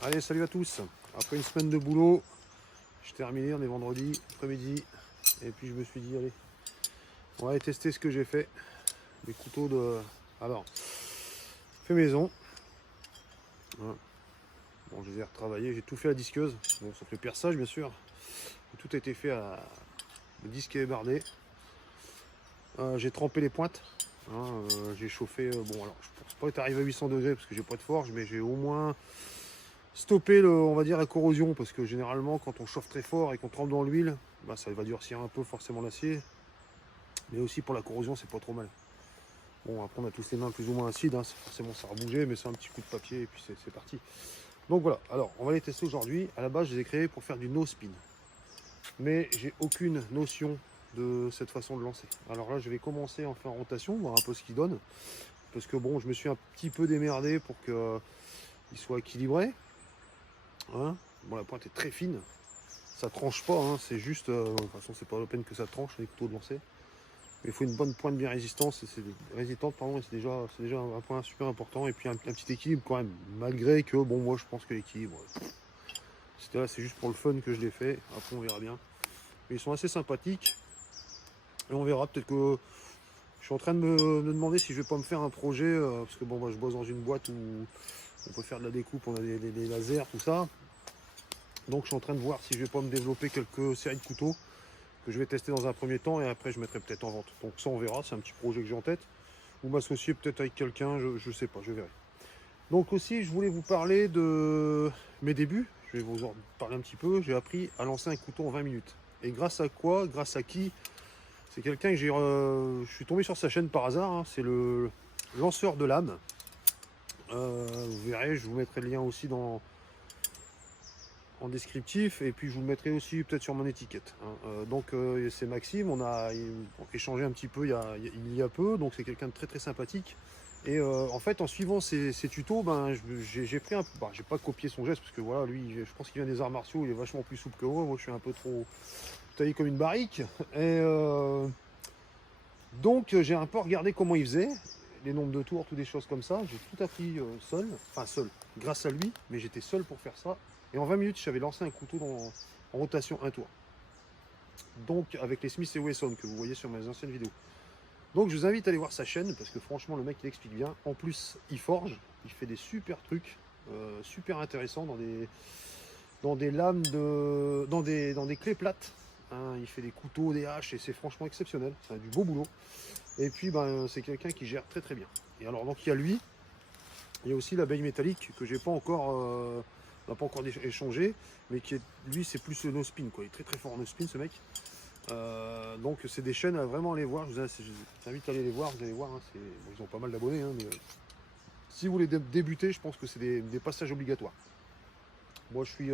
Allez, salut à tous. Après une semaine de boulot, je terminé, on est vendredi après-midi. Et puis je me suis dit, allez, on va aller tester ce que j'ai fait. Des couteaux de... Alors, fait maison. Voilà. Bon, je les ai retravaillés, j'ai tout fait à disqueuse. Bon, sauf le perçage, bien sûr. Tout a été fait à... Le disque est bardé. J'ai trempé les pointes. J'ai chauffé... bon, alors, je pense pas être arrivé à 800 degrés parce que j'ai pas de forge, mais j'ai au moins... stopper on va dire la corrosion, parce que généralement quand on chauffe très fort et qu'on trempe dans l'huile, bah, ça va durcir un peu forcément l'acier, mais aussi pour la corrosion c'est pas trop mal. Bon, après on a tous les mains plus ou moins acides, hein, forcément ça va bouger, mais c'est un petit coup de papier et puis c'est parti. Donc voilà, alors on va les tester aujourd'hui. À la base je les ai créés pour faire du no spin, mais j'ai aucune notion de cette façon de lancer. Alors là je vais commencer à en faire en rotation, voir un peu ce qu'il donne, parce que bon, je me suis un petit peu démerdé pour qu'il soit équilibré. Hein, bon, la pointe est très fine, ça tranche pas, hein, c'est juste, de toute façon c'est pas la peine que ça tranche les couteaux de lancer. Mais il faut une bonne pointe bien résistante, résistante pardon, et c'est déjà un point super important. Et puis un petit équilibre quand même, malgré que bon, moi je pense que l'équilibre, c'était là, c'est juste pour le fun que je l'ai fait. Après on verra bien. Mais ils sont assez sympathiques et on verra. Peut-être que je suis en train de me demander si je vais pas me faire un projet, parce que bon, moi je bosse dans une boîte où on peut faire de la découpe, on a des lasers, tout ça. Donc je suis en train de voir si je vais pas me développer quelques séries de couteaux que je vais tester dans un premier temps et après je mettrai peut-être en vente. Donc ça on verra, c'est un petit projet que j'ai en tête. Ou m'associer peut-être avec quelqu'un, je sais pas, je verrai. Donc aussi je voulais vous parler de mes débuts, je vais vous en parler un petit peu. J'ai appris à lancer un couteau en 20 minutes. Et grâce à quoi, grâce à qui? C'est quelqu'un que je suis tombé sur sa chaîne par hasard, hein. C'est le lanceur de lames. Vous verrez, je vous mettrai le lien aussi en descriptif, et puis je vous le mettrai aussi peut-être sur mon étiquette, hein. Donc c'est Maxime, on a échangé un petit peu il y a peu, donc c'est quelqu'un de très très sympathique. Et en fait en suivant ses tutos, ben, j'ai pris un peu, bah, j'ai pas copié son geste parce que voilà, lui je pense qu'il vient des arts martiaux, il est vachement plus souple que moi je suis un peu trop taillé comme une barrique. Et donc j'ai un peu regardé comment il faisait, les nombres de tours, toutes des choses comme ça. J'ai tout appris seul, enfin seul, grâce à lui, mais j'étais seul pour faire ça. Et en 20 minutes, j'avais lancé un couteau en rotation un tour. Donc avec les Smith & Wesson que vous voyez sur mes anciennes vidéos. Donc je vous invite à aller voir sa chaîne, parce que franchement le mec il explique bien. En plus il forge, il fait des super trucs, super intéressants dans des lames, dans des clés plates. Hein, il fait des couteaux, des haches, et c'est franchement exceptionnel. C'est du beau boulot. Et puis ben, c'est quelqu'un qui gère très très bien. Et alors donc il y a lui, il y a aussi l'abeille métallique que j'ai pas encore, on n'a pas encore échangé, mais qui est, lui c'est plus no spin quoi. Il est très très fort en no spin ce mec. Donc c'est des chaînes à vraiment aller voir. Je vous invite à aller les voir. Vous allez voir, hein, bon, ils ont pas mal d'abonnés, hein, mais si vous voulez débuter, je pense que c'est des passages obligatoires. Moi je suis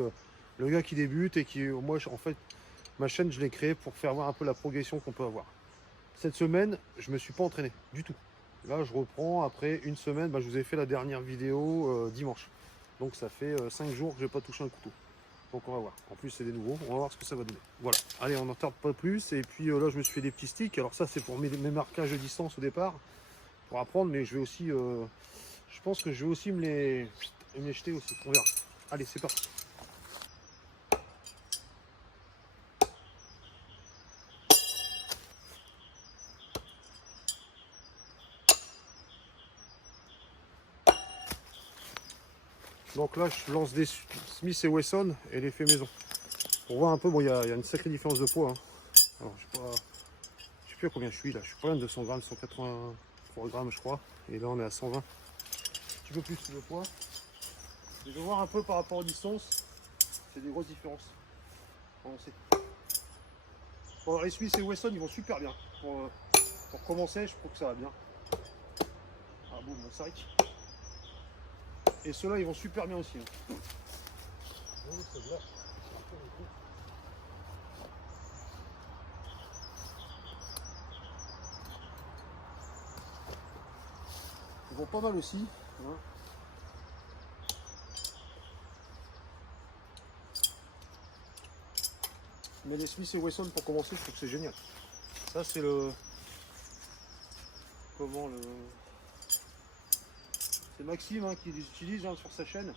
le gars qui débute et moi en fait ma chaîne je l'ai créée pour faire voir un peu la progression qu'on peut avoir. Cette semaine, je me suis pas entraîné du tout. Là, je reprends après une semaine. Bah, je vous ai fait la dernière vidéo dimanche. Donc ça fait 5 jours que j'ai pas touché un couteau. Donc on va voir. En plus, c'est des nouveaux. On va voir ce que ça va donner. Voilà. Allez, on n'en tarde pas plus. Et puis là, je me suis fait des petits sticks. Alors ça, c'est pour mes marquages de distance au départ, pour apprendre. Mais je vais aussi, je pense que je vais aussi me les jeter aussi. On verra. Allez, c'est parti. Donc là, je lance des Smith & Wesson et les faits maison. Pour voir un peu, bon, il y a une sacrée différence de poids, hein. Alors, je sais plus à combien je suis là. Je suis pas loin de 200 grammes, 183 grammes, je crois. Et là, on est à 120. Un petit peu plus de poids. Et je vais voir un peu par rapport aux distances. C'est des grosses différences. On sait. Bon, les Smith & Wesson, ils vont super bien. Pour commencer, je trouve que ça va bien. Ah, boum, mon sac. Et ceux-là, ils vont super bien aussi, hein. Oh, celle-là, c'est un peu le coup. Ils vont pas mal aussi, hein. Mais les Smith & Wesson, pour commencer, je trouve que c'est génial. Ça, c'est le... Comment le... C'est Maxime, hein, qui les utilise, hein, sur sa chaîne.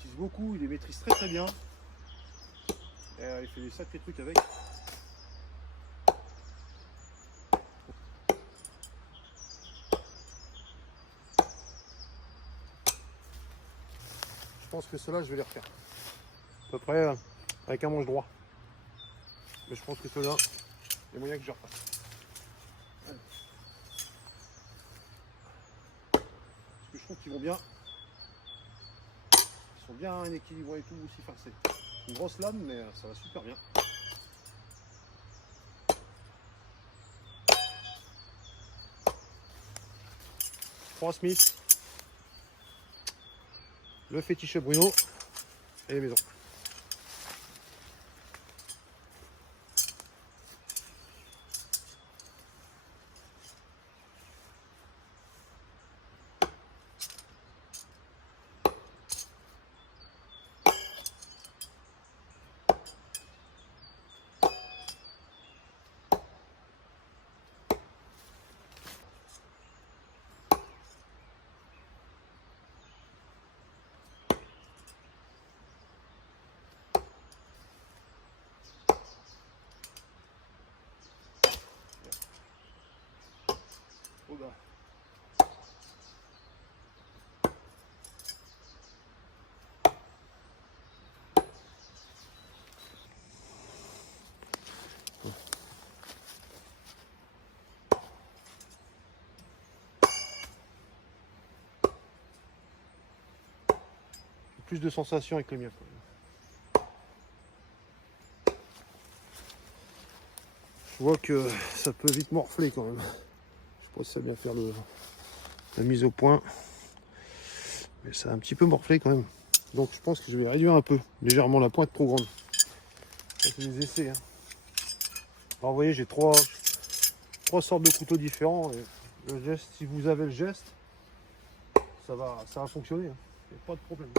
utilise beaucoup, il les maîtrise très très bien. Et, il fait des sacrés trucs avec. Je pense que ceux-là, je vais les refaire. À peu près avec un manche droit. Mais je pense que ceux-là, il y a moyen que je refasse. Parce que je trouve qu'ils vont bien. Ils sont bien équilibrés et tout aussi. Enfin, c'est une grosse lame, mais ça va super bien. 3 Smith, le fétiche Bruno et les maisons. Oula. Plus de sensations avec les miens. Je vois que ça peut vite morfler quand même. Je sais pas si ça va bien faire la mise au point. Mais ça a un petit peu morflé quand même. Donc je pense que je vais réduire un peu, légèrement la pointe trop grande. Ça, c'est des essais. Hein. Alors vous voyez, j'ai trois sortes de couteaux différents. Et le geste, si vous avez le geste, ça va fonctionner. Hein. Il n'y a pas de problème.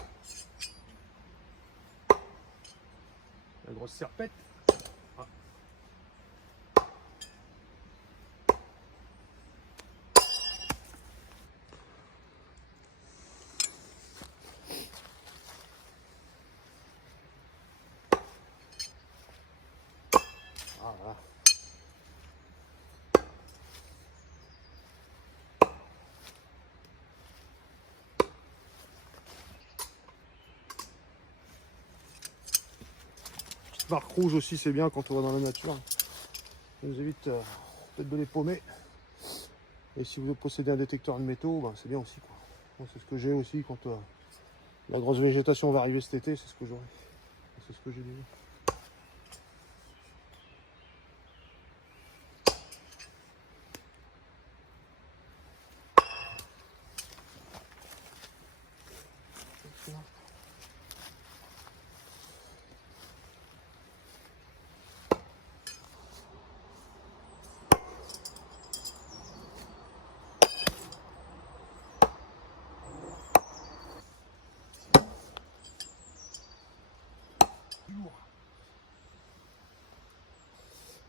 La grosse serpette. Ah. Ah, voilà. Petite marque rouge aussi, c'est bien quand on va dans la nature. Ça nous évite peut-être de les paumer. Et si vous possédez un détecteur de métaux, ben, c'est bien aussi. Moi, c'est ce que j'ai aussi quand la grosse végétation va arriver cet été, c'est ce que j'aurai. C'est ce que j'ai déjà.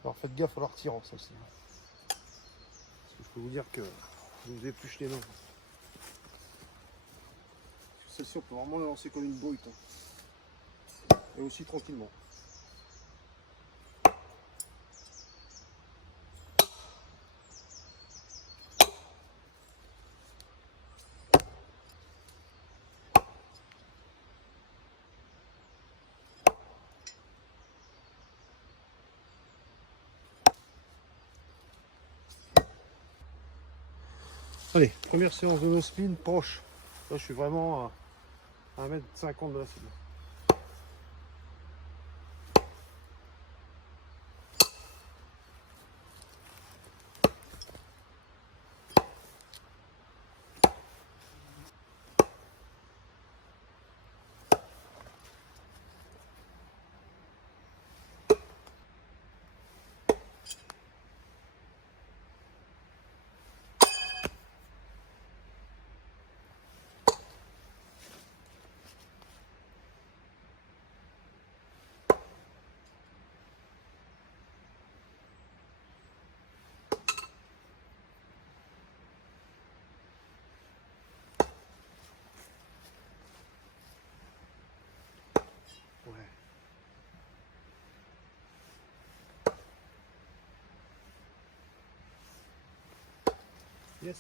Alors faites gaffe à la retirance aussi. Parce que je peux vous dire que vous épluchez les mains. Celle-ci, on peut vraiment la lancer comme une brute. Hein. Et aussi tranquillement. Allez, première séance de no spin proche. Là, je suis vraiment à 1m50 de la cible. Yes.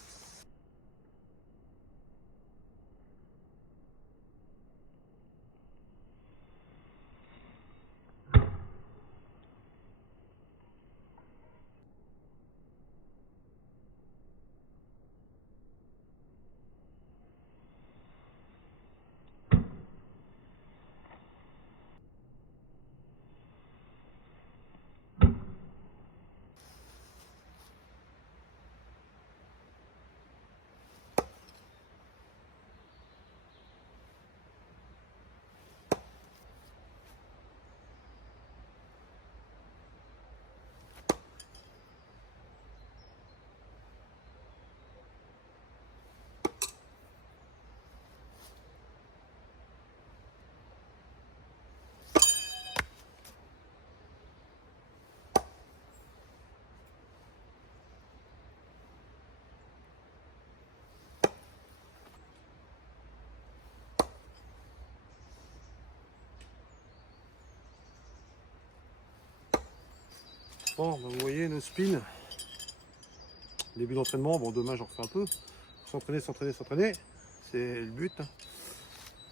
Bon, ben vous voyez nos spins. Début d'entraînement, bon demain j'en refais un peu. S'entraîner, s'entraîner, s'entraîner. C'est le but.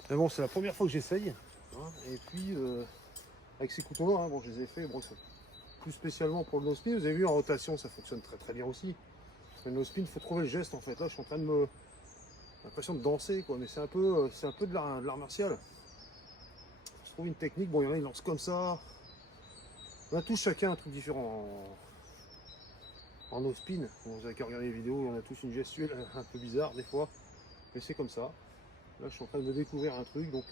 Mais bon, c'est la première fois que j'essaye. Hein. Et puis avec ces couteaux-là, hein, bon je les ai fait, bon, plus spécialement pour le no spin. Vous avez vu en rotation ça fonctionne très très bien aussi. Le no spin, il faut trouver le geste en fait. Là je suis en train de me. J'ai l'impression de danser quoi, mais c'est un peu de l'art martial. Je trouve une technique, bon il y en a ils lancent comme ça. On a tous chacun un truc différent en no spin. Bon, vous avez qu'à regarder les vidéos, on a tous une gestuelle un peu bizarre des fois. Mais c'est comme ça. Là je suis en train de me découvrir un truc, donc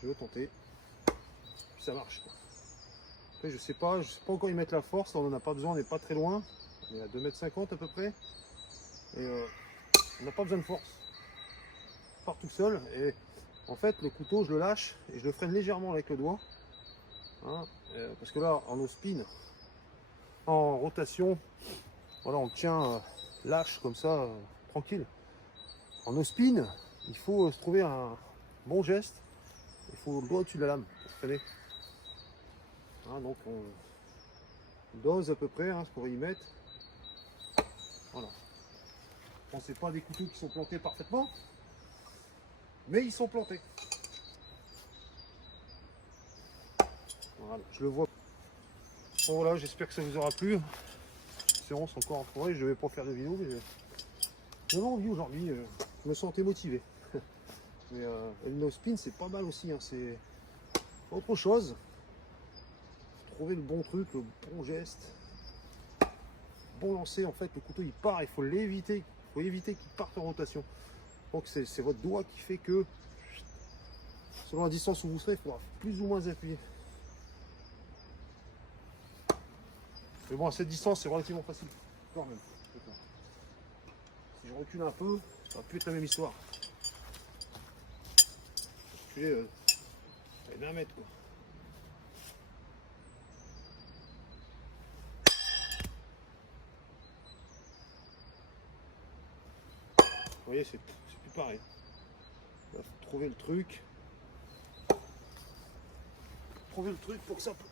je veux tenter. Puis ça marche quoi. Après je sais pas encore y mettre la force, là, on n'en a pas besoin, on n'est pas très loin. On est à 2,50 m à peu près. Et on n'a pas besoin de force. Je pars tout seul et en fait le couteau je le lâche et je le freine légèrement avec le doigt. Hein, parce que là en no spin, en rotation, voilà, on le tient lâche comme ça, tranquille. En no spin, il faut se trouver un bon geste. Il faut le doigt au-dessus de la lame pour freiner. Hein, donc on dose à peu près ce qu'on va y mettre. Voilà. Bon, c'est pas des couteaux qui sont plantés parfaitement, mais ils sont plantés. Voilà, je le vois. Bon voilà, j'espère que ça vous aura plu. Séance encore en forêt, je ne vais pas faire de vidéo, mais j'avais envie aujourd'hui, je me sentais motivé. Mais le no spin c'est pas mal aussi, hein, c'est autre chose. Trouver le bon truc, le bon geste, bon lancer en fait, le couteau il part, il faut l'éviter, il faut éviter qu'il parte en rotation. Donc c'est votre doigt qui fait que, selon la distance où vous serez, il faudra plus ou moins appuyer. Mais bon, à cette distance, c'est relativement facile, quand même. Si je recule un peu, ça va plus être la même histoire. Reculer d'1 mètre quoi. Vous voyez, c'est plus pareil. Il faut trouver le truc. Trouver le truc pour que ça peut.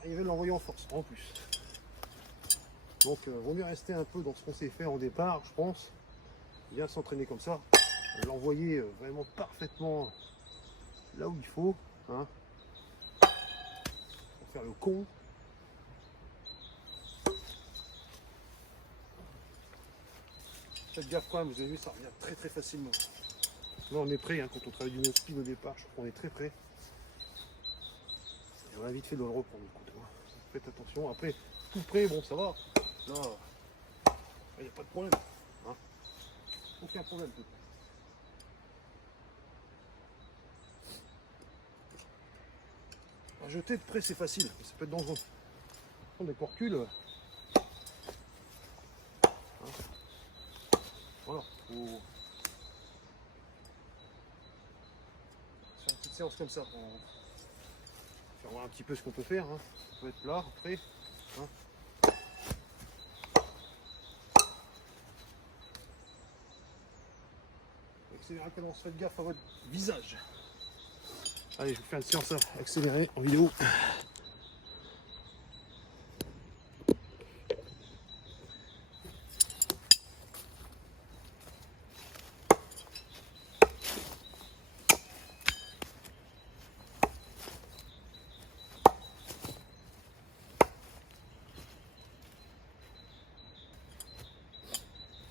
Arriver à l'envoyer en force, en plus. Donc, vaut mieux rester un peu dans ce qu'on s'est fait en départ, je pense. Bien s'entraîner comme ça. L'envoyer vraiment parfaitement là où il faut. Hein, pour faire le con. Faites gaffe quand même, vous avez vu, ça revient très très facilement. Là on est prêt, hein, quand on travaille du no spin au départ, je crois qu'on est très prêt. Et on a vite fait de le reprendre le couteau. Faites attention, après tout prêt, bon ça va. Là, il n'y a pas de problème. Hein. Aucun problème. À jeter de près c'est facile, mais ça peut être dangereux. Prendre des porcules. Hein. Voilà, faut faire une petite séance comme ça pour faire voir un petit peu ce qu'on peut faire. Hein. On peut être là, prêt. Hein. Accélérer la cadence, faites gaffe à votre visage. Allez, je vais faire une séance accélérée en vidéo.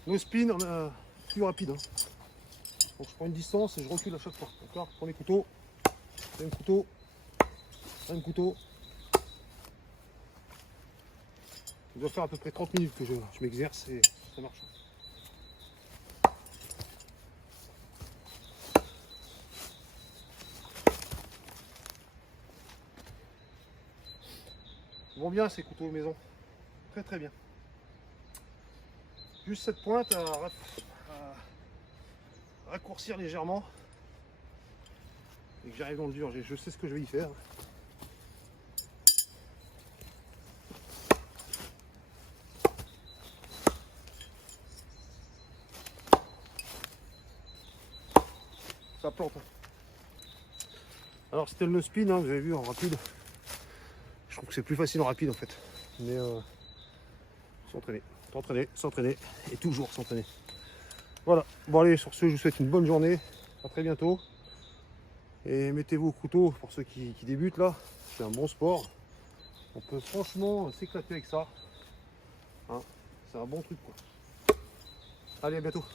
No spin, on a plus rapide. Hein. Donc je prends une distance et je recule à chaque fois. D'accord, premier couteau, deuxième couteau, troisième couteau. Ça doit faire à peu près 30 minutes que je m'exerce et ça marche. Ils vont bien ces couteaux maison. Très très bien. Juste cette pointe à raccourcir légèrement. Et que j'arrive dans le dur, je sais ce que je vais y faire. Ça plante. Alors c'était le no spin, hein, vous avez vu en rapide. Je trouve que c'est plus facile en rapide en fait. Mais s'entraîner et toujours s'entraîner. Voilà, bon allez, sur ce je vous souhaite une bonne journée, à très bientôt. Et mettez-vous au couteau pour ceux qui débutent là, c'est un bon sport. On peut franchement s'éclater avec ça. Hein, c'est un bon truc quoi. Allez, à bientôt.